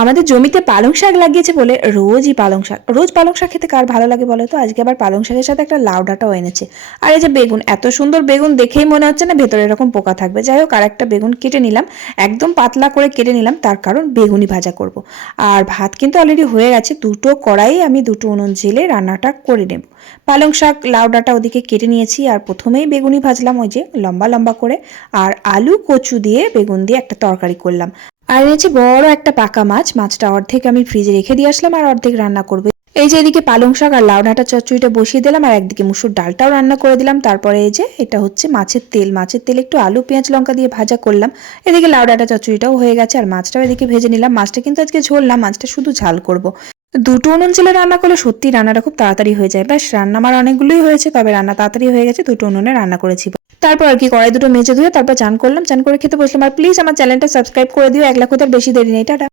আমাদের জমিতে পালং শাক লাগিয়েছে বলে রোজই পালং শাক। রোজ পালং শাক খেতে কার ভালো লাগে বলো তো আজকে আবার পালং শাকের সাথে একটা লাউ ডাঁটাও এনেছে। আর এই যে বেগুন, এত সুন্দর বেগুন দেখেই মনে হচ্ছে না ভেতরে এরকম পোকা থাকবে। যাই হোক আর একটা বেগুন কেটে নিলাম। একদম পাতলা করে কেটে নিলাম, তার কারণ বেগুনি ভাজা করব। আর ভাত কিন্তু অলরেডি হয়ে গেছে, দুটো কড়াই আমি দুটো উনুন জেলে রান্নাটা করে নেব। পালং শাক, লাউ ডাঁটা ওদিকে কেটে নিয়েছি, আর প্রথমেই বেগুনি ভাজলাম ওই যে লম্বা লম্বা করে। আর আলু কচু দিয়ে বেগুন দিয়ে একটা তরকারি করলাম। আর এনেছি বড় একটা পাকা মাছ, মাছটা অর্ধেক আমি ফ্রিজে রেখে দিয়ে আসলাম আর অর্ধেক রান্না করবে। এই যে এদিকে পালং শাক আর লাউ ডাঁটা চচ্চড়িটা বসিয়ে দিলাম আর একদিকে মুসুর ডালটাও রান্না করে দিলাম। তারপরে এই যে এটা হচ্ছে মাছের তেল। মাছের তেল একটু আলু, পেঁয়াজ, লঙ্কা দিয়ে ভাজা করলাম। এদিকে লাউ ডাঁটা চচ্চড়িটাও হয়ে গেছে আর মাছটাও এদিকে ভেজে নিলাম। মাছটা কিন্তু আজকে ঝোল না, মাছটা শুধু ঝাল করব। দুটো উনুন ছেলে রান্না করলে সত্যি রান্নাটা খুব তাড়াতাড়ি হয়ে যায়। ব্যাস, রান্না আমার অনেকগুলোই হয়েছে, তবে রান্না তাড়াতাড়ি হয়ে গেছে, দুটো উনুনে রান্না করেছি। তারপর আর কি কড়াই দুটো মেজে ধুয়ে তারপর চান করলাম। চান করে খেতে বসলাম। আর প্লিজ আমার চ্যানেলটা সাবস্ক্রাইব করে দিও। এক লাখ বেশি দেরি নেই। টাটা।